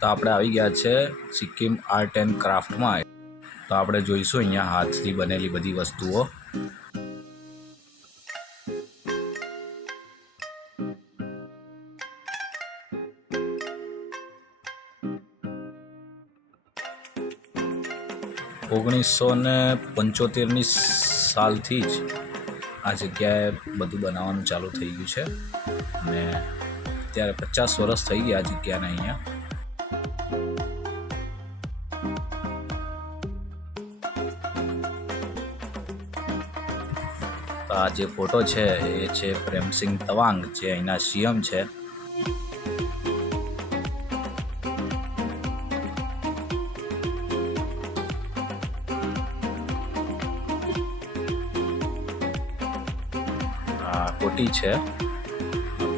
તો આપણે આવી ગયા છે સિક્કિમ આર્ટ એન્ડ ક્રાફ્ટમાં। તો આપણે જોઈશું અહીંયા હાથથી બનેલી બધી વસ્તુઓ। ઓગણીસો ને 75ની સાલથી જ આ જગ્યાએ બધું બનાવવાનું ચાલુ થઈ ગયું છે અને અત્યારે 50 વર્ષ થઈ ગયા આ જગ્યાને અહીંયા। આ જે ફોટો છે એ છે પ્રેમસિંહ તવાંગ, જે અહીંના સીએમ છે। કોટી છે,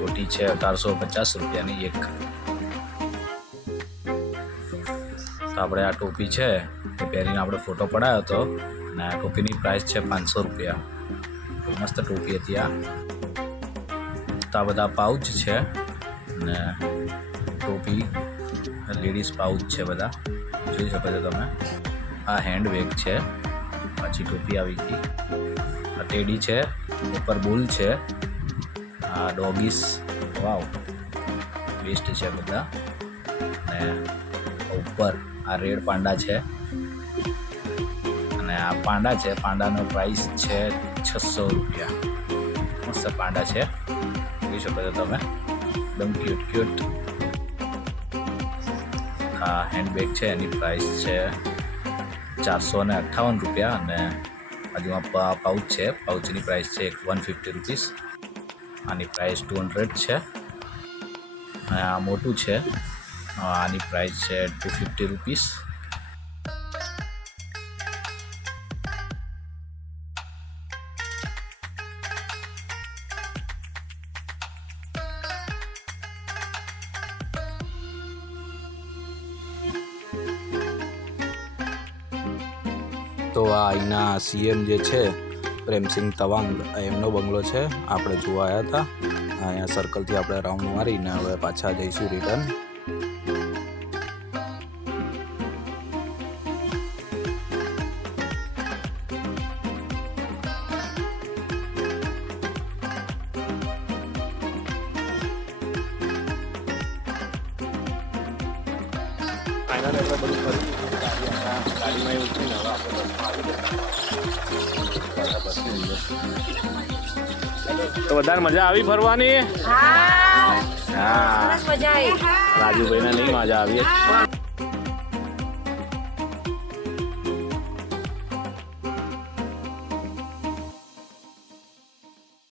કોટી છે 1850 રૂપિયાની એક। તો આપણે આ ટોપી છે એ પહેરીને આપણે ફોટો પડાયો હતો અને આ ટોપીની પ્રાઇસ છે 500 રૂપિયા। મસ્ત ટોપી હતી આ। તો આ બધા પાઉચ છે અને ટોપી લેડીઝ પાઉચ છે બધા, જોઈ શકો છો તમે। આ હેન્ડબેગ છે, પાછી ટોપી આવી ગઈ। આ ટેડી છે, ઉપર બુલ છે, આ ડોગીસ, વાવ બેસ્ટ છે બધા। અને ઉપર આ રેડ પાંડા છે અને આ પાંડા છે, પાંડાનો પ્રાઇસ છે 600 રૂપિયા। મસ્ત પાંડા છે, જોઈ શકો છો તમે, એકદમ ક્યુટ ક્યુટ। આ હેન્ડબેગ છે, એની પ્રાઇસ છે 458 રૂપિયા અને બાજુમાં પાઉચ છે, પાઉચની પ્રાઇસ છે 150 રૂપીસ। આની પ્રાઇસ 200 છે અને આ મોટું છે, આની પ્રાઇસ છે 250 રૂપીસ। તો આ અહીંના સીએમ જે છે પ્રેમસિંહ તવાંગ, એમનો બંગલો છે, આપણે જોવા આવ્યા હતા। અહીંયા સર્કલથી આપણે રાઉન્ડ મારીને હવે પાછા જઈશું રિટર્ન। તો વધારે મજા આવી ફરવાની? હા, હા, મજા આવી। રાજુભાઈને નહીં મજા આવી?